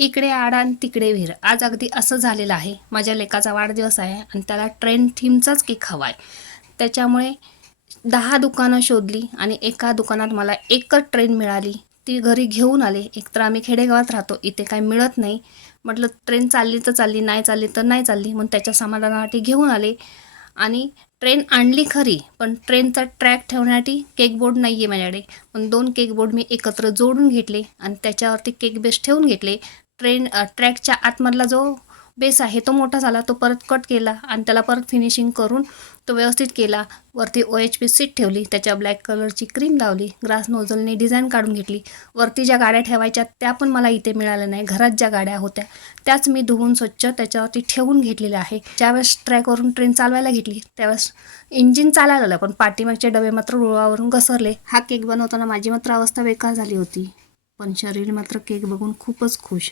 इकडे आड आणि तिकडे विहीर. आज अगदी असं झालेलं आहे. माझ्या लेकाचा वाढदिवस आहे आणि त्याला ट्रेन थीमचाच केक हवा आहे. त्याच्यामुळे 10 दुकानं शोधली आणि एका दुकानात मला एकच ट्रेन मिळाली. ती घरी घेऊन आले. एकतर आम्ही खेडेगावात राहतो, इथे काही मिळत नाही. म्हटलं ट्रेन चालली तर चालली, नाही चालली तर नाही चालली. मग त्याच्या समाधानासाठी घेऊन आले आणि ट्रेन आणली खरी, पण ट्रेनचा ट्रॅक ठेवण्यासाठी केक बोर्ड नाही आहे माझ्याकडे. पण 2 केक बोर्ड मी एकत्र जोडून घेतले आणि त्याच्यावरती केक बेस ठेवून घेतले. ट्रॅकच्या आतमधला जो बेस आहे तो मोठा झाला, तो परत कट केला आणि त्याला परत फिनिशिंग करून तो व्यवस्थित केला. वरती OHP सीट ठेवली, त्याच्या ब्लॅक कलरची क्रीम लावली, ग्रास नोझलने डिझाईन काढून घेतली. वरती ज्या गाड्या ठेवायच्या त्या पण मला इथे मिळाल्या नाही. घरात ज्या गाड्या होत्या त्याच मी धुवून स्वच्छ त्याच्यावरती ठेवून घेतलेल्या आहे. ज्यावेळेस ट्रॅकवरून ट्रेन चालवायला घेतली त्यावेळेस इंजिन चालायला लागलं, पण पाठीमागचे डबे मात्र रुळावरून घसरले. हा केक बनवताना माझी मात्र अवस्था बेकार झाली होती, पण शरीर मात्र केक बघून खूपच खुश आहे.